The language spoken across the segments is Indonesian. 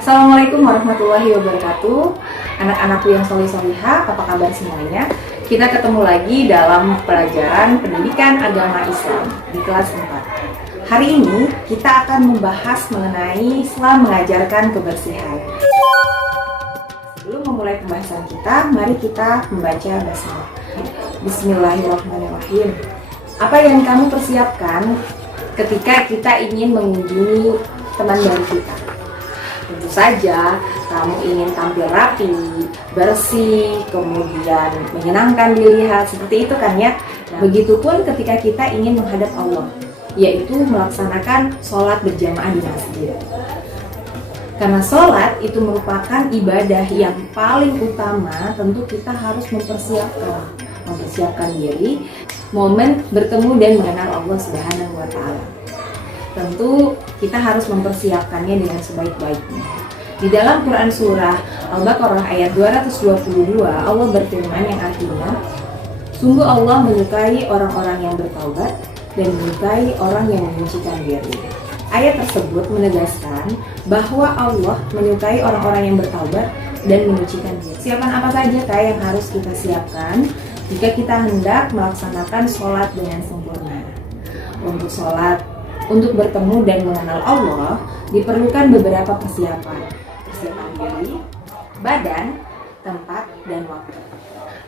Assalamualaikum warahmatullahi wabarakatuh. Anak-anakku yang solih-solihah, apa kabar semuanya? Kita ketemu lagi dalam pelajaran pendidikan agama Islam di kelas 4. Hari ini kita akan membahas mengenai Islam mengajarkan kebersihan. Sebelum memulai pembahasan kita, mari kita membaca basmalah. Bismillahirrahmanirrahim. Apa yang kamu persiapkan ketika kita ingin mengunjungi teman baru kita? Tentu saja kamu ingin tampil rapi, bersih, kemudian menyenangkan dilihat, seperti itu kan ya. Begitupun ketika kita ingin menghadap Allah, yaitu melaksanakan sholat berjamaah di masjid. Karena sholat itu merupakan ibadah yang paling utama, tentu kita harus mempersiapkan diri momen bertemu dan mengenal Allah Subhanahu wa Ta'ala. Tentu kita harus mempersiapkannya dengan sebaik-baiknya. Di dalam Quran surah Al-Baqarah ayat 222, Allah berfirman yang artinya, sungguh Allah menyukai orang-orang yang bertaubat dan menyukai orang yang menyucikan diri. Ayat tersebut menegaskan bahwa Allah menyukai orang-orang yang bertaubat dan menyucikan diri. Siapan apa saja yang harus kita siapkan jika kita hendak melaksanakan sholat dengan sempurna? Untuk sholat, untuk bertemu dan mengenal Allah, diperlukan beberapa persiapan. Persiapan diri, badan, tempat, dan waktu.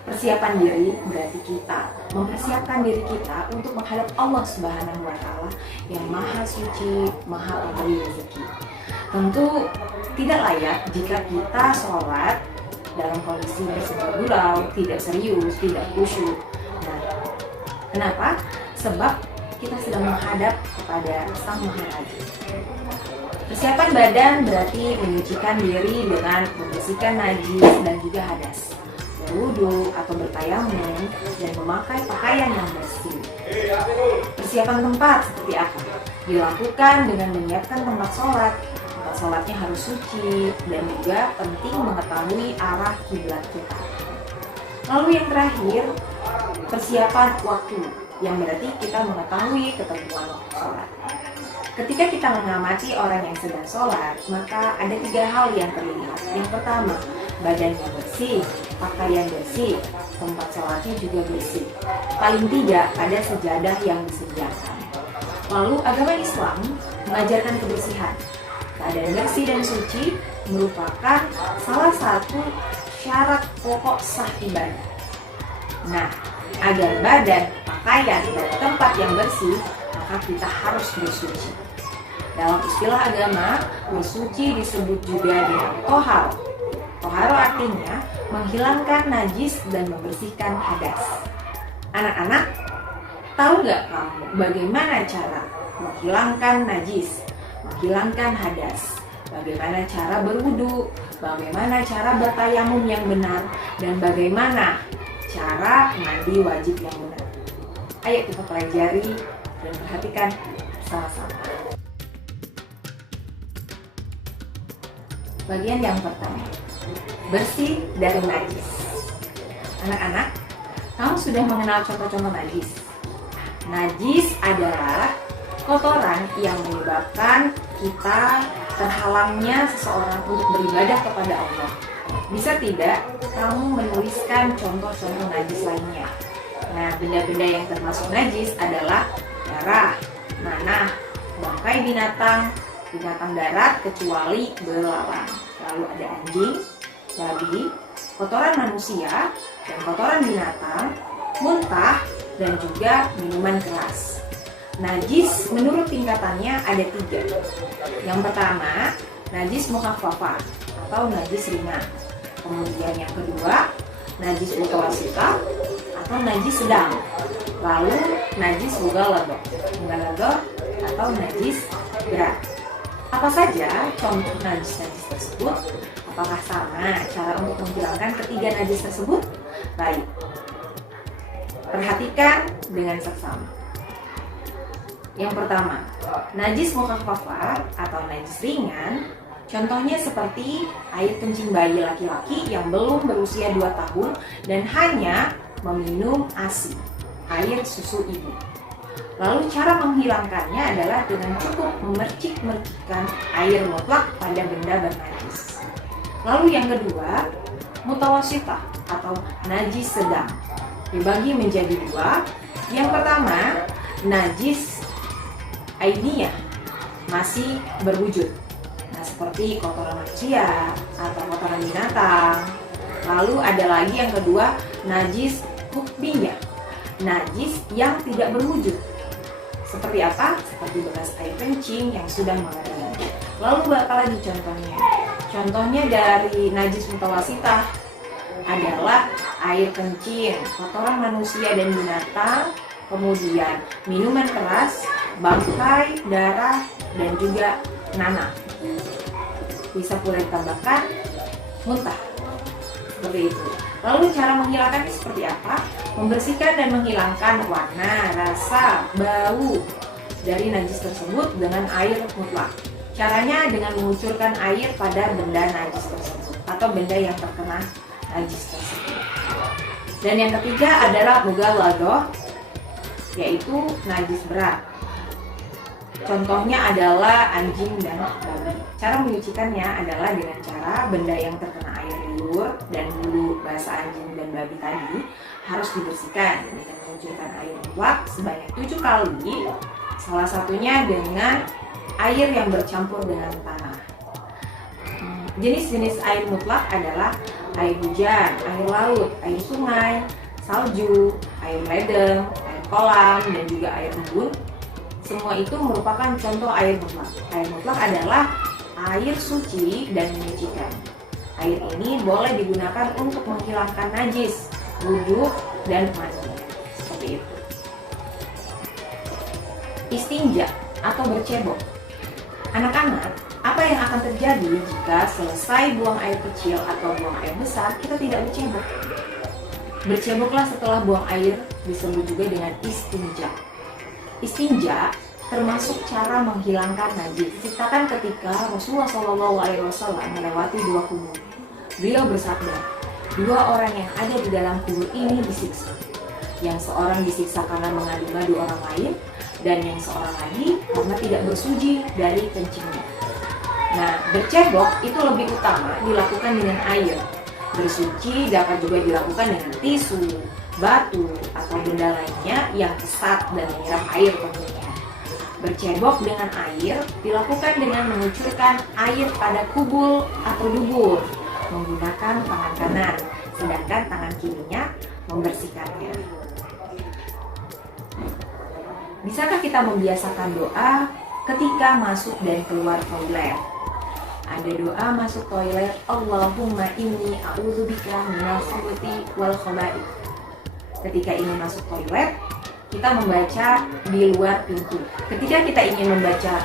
Persiapan diri berarti kita mempersiapkan diri kita untuk menghadap Allah Subhanahu wa Ta'ala yang maha suci, maha memberi rezeki. Tentu tidak layak jika kita sholat dalam kondisi bersifat gurau, tidak serius, tidak khusyuk. Nah, kenapa? Sebab kita sedang menghadap kepada Sang Maha Raja. Persiapan badan berarti menyucikan diri dengan membersihkan najis dan juga hadas, berwudu atau bertayamum, dan memakai pakaian yang bersih. Persiapan tempat seperti apa? Dilakukan dengan menyiapkan tempat sholat. Tempat sholatnya harus suci dan juga penting mengetahui arah kiblat kita. Lalu yang terakhir, persiapan waktu, yang berarti kita mengetahui ketentuan waktu sholat. Ketika kita mengamati orang yang sedang sholat, maka ada 3 hal yang terlihat. Yang pertama, badannya bersih, pakaian bersih, tempat sholatnya juga bersih. Paling tidak ada sejadah yang disediakan. Lalu agama Islam mengajarkan kebersihan. Keadaan bersih dan suci merupakan salah satu syarat pokok sah ibadah. Nah, agar badan, pakaian, dan tempat yang bersih, maka kita harus bersuci. Dalam istilah agama, bersuci disebut juga dengan toharo. Toharo artinya menghilangkan najis dan membersihkan hadas. Anak-anak, tahu nggak kamu bagaimana cara menghilangkan najis, menghilangkan hadas? Bagaimana cara berwudu, bagaimana cara bertayamum yang benar, dan bagaimana cara mandi wajib yang benar? Ayo kita pelajari dan perhatikan sama-sama. Bagian yang pertama, bersih dari najis. Anak-anak, kamu sudah mengenal contoh-contoh najis. Najis adalah kotoran yang menyebabkan kita terhalangnya seseorang untuk beribadah kepada Allah. Bisa tidak kamu menuliskan contoh-contoh najis lainnya? Nah, benda-benda yang termasuk najis adalah darah, nanah, bangkai binatang, binatang darat kecuali belalang. Lalu ada anjing, babi, kotoran manusia, dan kotoran binatang, muntah, dan juga minuman keras. Najis menurut tingkatannya ada 3. Yang pertama, najis mukhaffafah atau najis ringan. Kemudian yang kedua, najis mutawassithah atau najis sedang. Lalu najis mughalladhah atau najis berat. Apa saja contoh najis-najis tersebut? Apakah sama cara untuk menghilangkan ketiga najis tersebut? Baik, perhatikan dengan seksama. Yang pertama, najis mukhaffafah atau najis ringan. Contohnya seperti air kencing bayi laki-laki yang belum berusia 2 tahun dan hanya meminum ASI, air susu ibu. Lalu cara menghilangkannya adalah dengan cukup memercik-mercikkan air mutlak pada benda bernajis. Lalu yang kedua, mutawasitah atau najis sedang. Dibagi menjadi dua. Yang pertama, najis ainiyah, masih berwujud. Nah, seperti kotoran manusia atau kotoran binatang. Lalu ada lagi yang kedua, najis hukmiyah, najis yang tidak berwujud. Seperti apa? Seperti bekas air kencing yang sudah mengering. Lalu apa lagi contohnya? Contohnya dari najis mutawasitah adalah air kencing, kotoran manusia dan binatang, kemudian minuman keras, bangkai, darah, dan juga nanah. Bisa pula ditambahkan muntah. Seperti itu. Lalu cara menghilangkannya seperti apa? Membersihkan dan menghilangkan warna, rasa, bau dari najis tersebut dengan air mutlak. Caranya dengan mengucurkan air pada benda najis tersebut atau benda yang terkena najis tersebut. Dan yang ketiga adalah mughalladah, yaitu najis berat. Contohnya adalah anjing dan babi. Cara menyucikannya adalah dengan cara benda yang terkena air liur dan bulu bahasa anjing dan babi tadi harus dibersihkan dengan mengucurkan air mutlak sebanyak 7 kali, salah satunya dengan air yang bercampur dengan tanah. Jenis-jenis air mutlak adalah air hujan, air laut, air sungai, salju, air ledeng, air kolam, dan juga air embun. Semua itu merupakan contoh air mutlak. Air mutlak adalah air suci dan menyucikan. Air ini boleh digunakan untuk menghilangkan najis, wudhu, dan mandi. Seperti itu. Istinja atau bercebok. Anak-anak, apa yang akan terjadi jika selesai buang air kecil atau buang air besar, kita tidak bercebok? Berceboklah setelah buang air, disebut juga dengan istinja. Istinja termasuk cara menghilangkan najis. Diceritakan ketika Rasulullah SAW melewati 2 kubur. Beliau bersabda, 2 orang yang ada di dalam kubur ini disiksa. Yang seorang disiksa karena mengadu-ngadu orang lain, dan yang seorang lagi karena tidak bersuci dari kencingnya. Nah, bercebok itu lebih utama dilakukan dengan air. Bersuci dapat juga dilakukan dengan tisu, batu, atau benda lainnya yang kesat dan menyerap air tentunya. Bercebok dengan air dilakukan dengan mengucurkan air pada kubul atau dubur menggunakan tangan kanan, sedangkan tangan kirinya membersihkannya. Bisakah kita membiasakan doa ketika masuk dan keluar toilet? Ada doa masuk toilet, Allahumma inni a'udzubika minal khubuthi wal khaba'ith. Ketika ingin masuk toilet, kita membaca di luar pintu. Ketika kita ingin membaca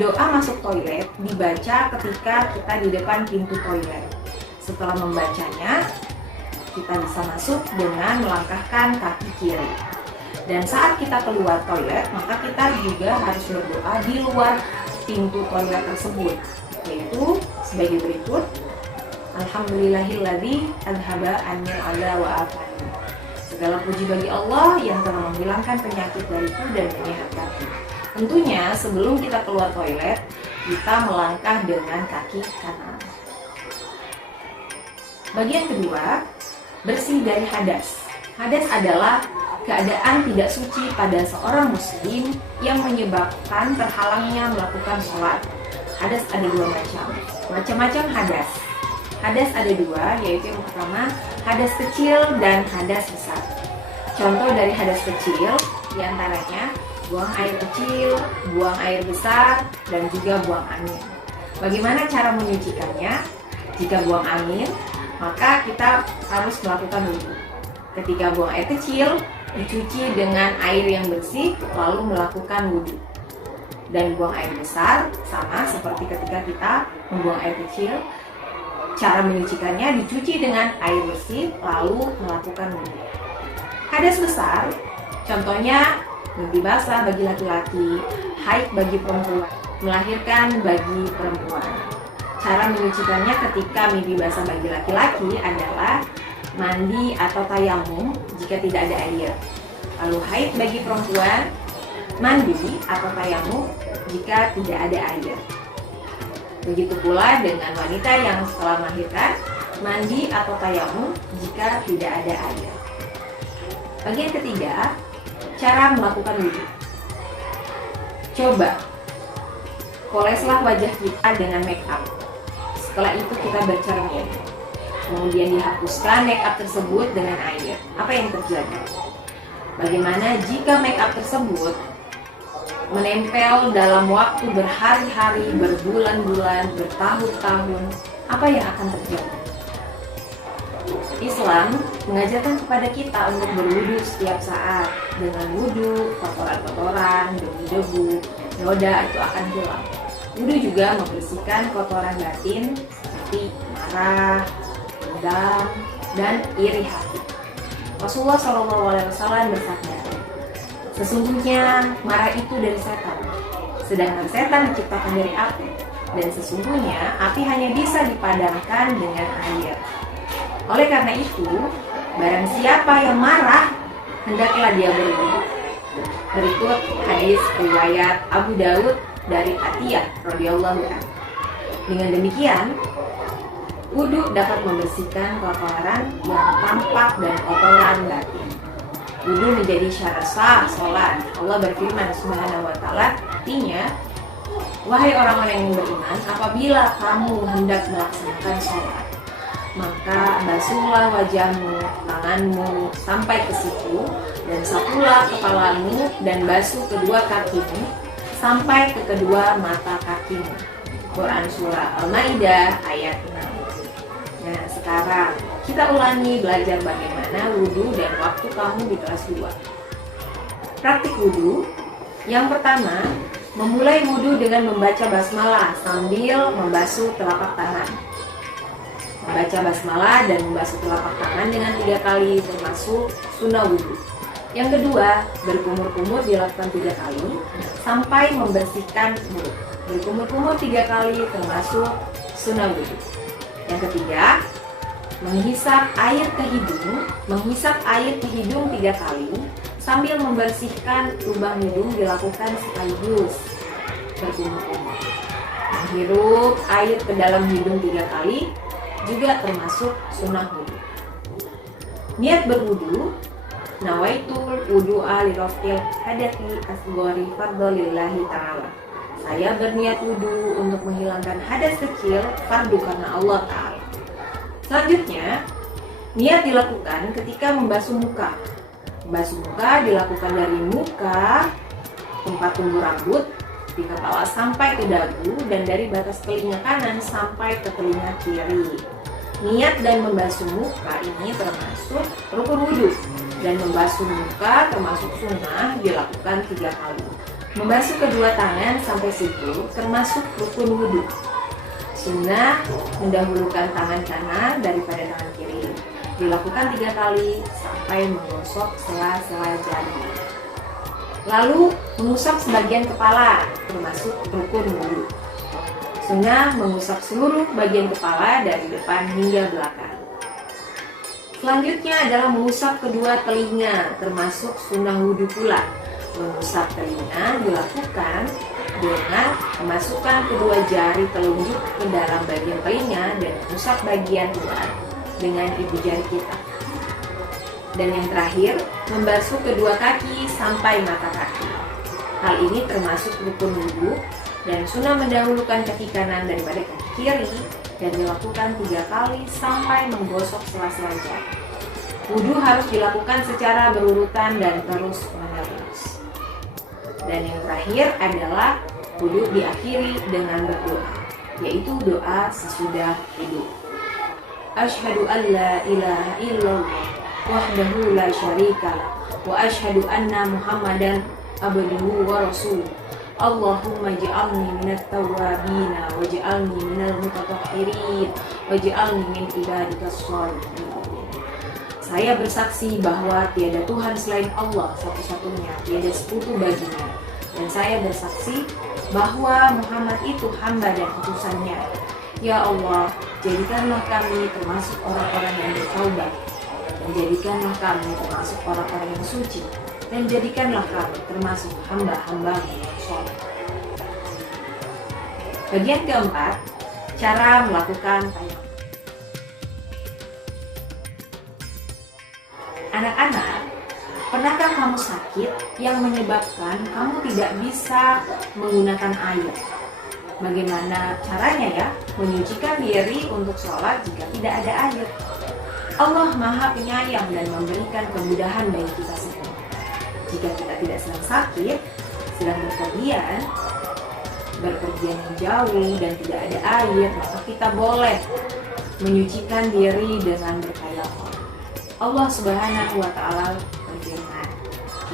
doa masuk toilet, dibaca ketika kita di depan pintu toilet. Setelah membacanya, kita bisa masuk dengan melangkahkan kaki kiri. Dan saat kita keluar toilet, maka kita juga harus berdoa di luar pintu toilet tersebut, yaitu sebagai berikut: Alhamdulillahilladzi adhaba annil adza wa afani. Segala puji bagi Allah yang telah menghilangkan penyakit dariku dan menyehatkanku. Tentunya sebelum kita keluar toilet, kita melangkah dengan kaki kanan. Bagian kedua, bersih dari hadas. Hadas adalah keadaan tidak suci pada seorang muslim yang menyebabkan terhalangnya melakukan sholat. Hadas ada 2 macam. Macam-macam hadas. Hadas ada 2, yaitu yang pertama hadas kecil dan hadas besar. Contoh dari hadas kecil diantaranya buang air kecil, buang air besar, dan juga buang angin. Bagaimana cara menyucikannya? Jika buang angin, maka kita harus melakukan wudhu. Ketika buang air kecil, dicuci dengan air yang bersih, lalu melakukan wudhu. Dan buang air besar, sama seperti ketika kita membuang air kecil, cara menyucikannya dicuci dengan air bersih, lalu melakukan wudhu. Hadas besar, contohnya mimpi basah bagi laki-laki, haid bagi perempuan, melahirkan bagi perempuan. Cara menyucikannya ketika mimpi basah bagi laki-laki adalah mandi atau tayamum jika tidak ada air. Lalu haid bagi perempuan, mandi atau tayamum jika tidak ada air. Begitu pula dengan wanita yang setelah melahirkan, mandi atau tayamum jika tidak ada air. Bagian ketiga, cara melakukan wudhu. Coba poleslah wajah kita dengan make up. Setelah itu kita bercermin. Kemudian dihapuskan make up tersebut dengan air. Apa yang terjadi? Bagaimana jika make up tersebut menempel dalam waktu berhari-hari, berbulan-bulan, bertahun-tahun? Apa yang akan terjadi? Islam mengajarkan kepada kita untuk berwudu setiap saat. Dengan wudu, kotoran-kotoran, debu-debu, noda itu akan hilang. Wudu juga membersihkan kotoran batin seperti marah, dendam, dan iri hati. Rasulullah SAW bersabda, sesungguhnya marah itu dari setan, sedangkan setan diciptakan dari api, dan sesungguhnya api hanya bisa dipadamkan dengan air. Oleh karena itu, barang siapa yang marah, hendaklah dia berwudu. Berikut hadis riwayat Abu Daud dari Atiyah radhiyallahu anhu. Dengan demikian, wudu dapat membersihkan kotoran yang tampak dan kotoran batin. Wudu menjadi syarat sah sholat. Allah berfirman Subhanahu wa ta'ala, artinya, wahai orang-orang yang beriman, apabila kamu hendak melaksanakan sholat, maka basuhlah wajahmu, tanganmu sampai ke siku, dan sapulah kepalamu dan basuh kedua kakimu sampai ke kedua mata kakimu. Quran Surah Al-Maidah ayat 6. Nah, sekarang kita ulangi belajar bagaimana wudhu dan waktu kamu di kelas 2. Praktik wudhu. Yang pertama, memulai wudhu dengan membaca basmalah sambil membasuh telapak tangan. Membaca basmalah dan membasuh telapak tangan dengan 3 kali termasuk sunnah wudhu. Yang kedua, berkumur-kumur dilakukan 3 kali sampai membersihkan mulut. Berkumur-kumur 3 kali termasuk sunnah wudhu. Yang ketiga, menghisap air ke hidung 3 kali sambil membersihkan lubang hidung dilakukan sekaligus berkumur-kumur. Menghirup air ke dalam hidung 3 kali juga termasuk sunnah wudhu. Niat berwudhu, nawaitul wudu'a li raf'il hadathi asghari fardholillahi ta'ala. Saya berniat wudhu untuk menghilangkan hadas kecil fardu karena Allah Ta'ala. Selanjutnya, niat dilakukan ketika membasuh muka. Membasuh muka dilakukan dari muka, tempat tumbuh rambut, di kepala sampai ke dagu, dan dari batas telinga kanan sampai ke telinga kiri. Niat dan membasuh muka ini termasuk rukun wudhu, dan membasuh muka termasuk sunnah dilakukan 3 kali. Membasuh kedua tangan sampai siku termasuk rukun wudhu. Sunnah mendahulukan tangan kanan daripada tangan kiri, dilakukan 3 kali sampai menggosok sela-sela jari. Lalu mengusap sebagian kepala termasuk rukun wudhu. Sunnah mengusap seluruh bagian kepala dari depan hingga belakang. Selanjutnya adalah mengusap kedua telinga termasuk sunnah wudhu pula. Mengusap telinga dilakukan dengan memasukkan kedua jari telunjuk ke dalam bagian telinga dan mengusap bagian luar dengan ibu jari kita. Dan yang terakhir, membasuh kedua kaki sampai mata kaki. Hal ini termasuk rukun wudhu dan sunnah mendahulukan kaki kanan daripada kaki kiri dan dilakukan 3 kali sampai menggosok sela-sela jari. Wudhu harus dilakukan secara berurutan dan terus menerus. Dan yang terakhir adalah wudhu diakhiri dengan berdoa, yaitu doa sesudah wudhu. Asyhadu an la ilaha illallah wahdahu la syarika wa asyhadu anna Muhammadan abduhu wa rasuluh. Allahumma ja'alni minat tawwabina wa ja'alni minal mutatahhirin wa ja'alni min ibadikas sholihin. Saya bersaksi bahwa tiada Tuhan selain Allah satu-satunya, tiada sekutu baginya. Dan saya bersaksi bahwa Muhammad itu hamba dan utusannya. Ya Allah, jadikanlah kami termasuk orang-orang yang bertaubat, dan jadikanlah kami termasuk orang-orang yang suci. dan jadikanlah kami termasuk hamba-hamba-Mu yang soleh. Bagian keempat, cara melakukan tayamum. Anak-anak, pernahkah kamu sakit yang menyebabkan kamu tidak bisa menggunakan air? Bagaimana caranya ya menyucikan diri untuk sholat jika tidak ada air? Allah Maha Penyayang dan memberikan kemudahan bagi kita semua. Jika kita tidak sedang sakit, sedang berpergian yang jauh dan tidak ada air, maka kita boleh menyucikan diri dengan bertayamum. Allah Subhanahu wa Ta'ala berfirman,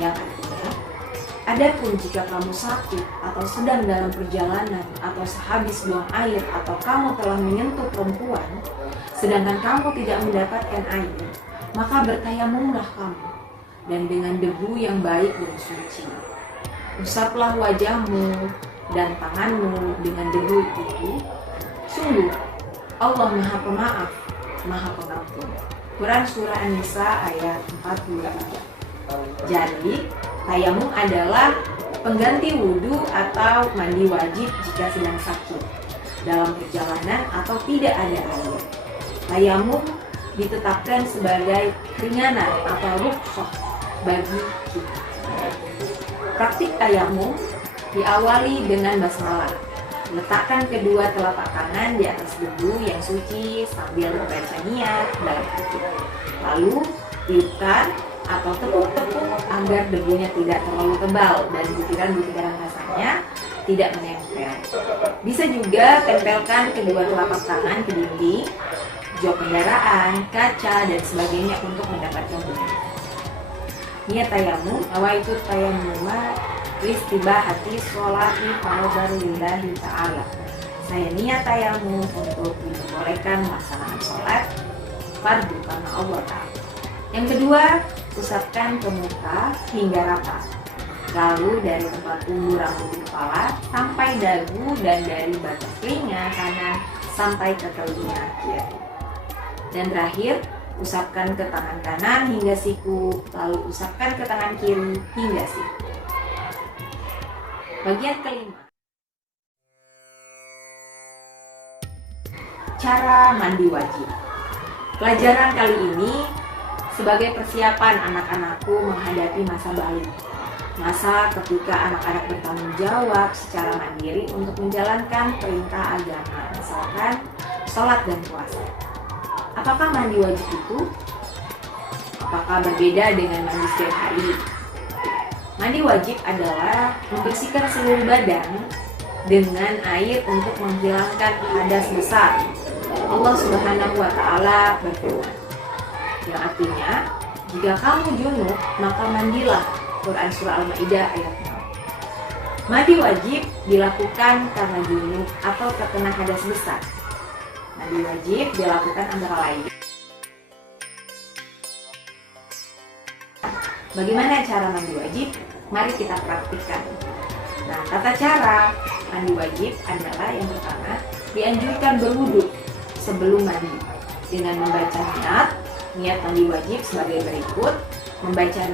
yang artinya, adapun jika kamu sakit atau sedang dalam perjalanan atau sehabis buang air atau kamu telah menyentuh perempuan sedangkan kamu tidak mendapatkan air, maka bertayamumlah kamu dan dengan debu yang baik dan suci. Usaplah wajahmu dan tanganmu dengan debu itu. Sungguh Allah Maha Pemaaf, Maha Pengampun. Quran Surah An-Nisa ayat 43. Jadi, tayamum adalah pengganti wudhu atau mandi wajib jika sedang sakit, dalam perjalanan atau tidak ada air. Tayamum ditetapkan sebagai keringanan atau rukhsah bagi kita. Praktik tayamum diawali dengan basmalah. Letakkan kedua telapak tangan di atas debu yang suci sambil membaca niat dalam hati. Lalu tiupkan atau tepuk-tepuk agar debunya tidak terlalu tebal dan butiran-butiran rasanya tidak menempel. Bisa juga tempelkan kedua telapak tangan ke dinding, jok kendaraan, kaca, dan sebagainya untuk mendapatkan bunyi. Niat tayamum, awaitu tayamuma istibahati sholati fardhu ta'ala. Saya niat tayamum untuk diperbolehkan melaksanakan sholat fardu karena Allah Ta'ala. Yang kedua, usapkan ke muka hingga rata. Lalu dari tempat tumbuh rambut di kepala sampai dagu dan dari batas telinga kanan sampai ke telinga kiri. Dan terakhir, usapkan ke tangan kanan hingga siku, lalu usapkan ke tangan kiri hingga siku. Bagian kelima, cara mandi wajib. Pelajaran kali ini sebagai persiapan anak-anakku menghadapi masa balik, masa ketika anak-anak bertanggung jawab secara mandiri untuk menjalankan perintah agama, misalkan sholat dan puasa. Apakah mandi wajib itu? Apakah berbeda dengan mandi setiap hari? Mandi wajib adalah membersihkan seluruh badan dengan air untuk menghilangkan hadas besar. Allah Subhanahu wa Ta'ala berfirman, yang artinya, jika kamu junub, maka mandilah. Quran Surah Al-Ma'idah ayat 6. Mandi wajib dilakukan karena junub atau terkena hadas besar. Mandi wajib dilakukan antara lain. Bagaimana cara mandi wajib? Mari kita praktikkan. Nah, tata cara mandi wajib adalah yang pertama, dianjurkan berwudu sebelum mandi dengan membaca niat mandi wajib sebagai berikut. Membaca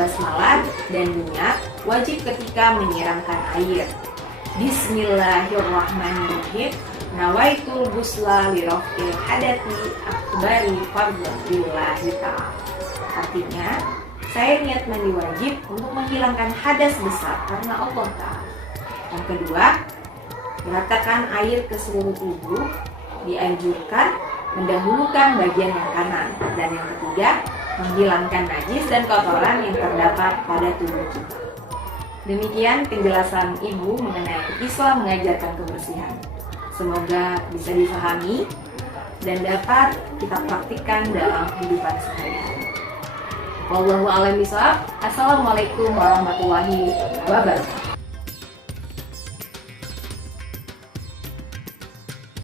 basmalah dan niat wajib ketika menyiramkan air. Bismillahirrahmanirrahim. Nawaitul ghusla li raf'il hadathi akbari fardhan lillahi ta'ala. Artinya, saya niat mandi wajib untuk menghilangkan hadas besar karena Allah Ta'ala. Yang kedua, meratakan air ke seluruh tubuh. Dianjurkan mendahulukan bagian yang kanan. Dan yang ketiga, menghilangkan najis dan kotoran yang terdapat pada tubuh kita. Demikian penjelasan Ibu mengenai Islam mengajarkan kebersihan. Semoga bisa difahami dan dapat kita praktikkan dalam kehidupan sehari-hari. Wallahu a'lam bishawab. Assalamualaikum warahmatullahi wabarakatuh.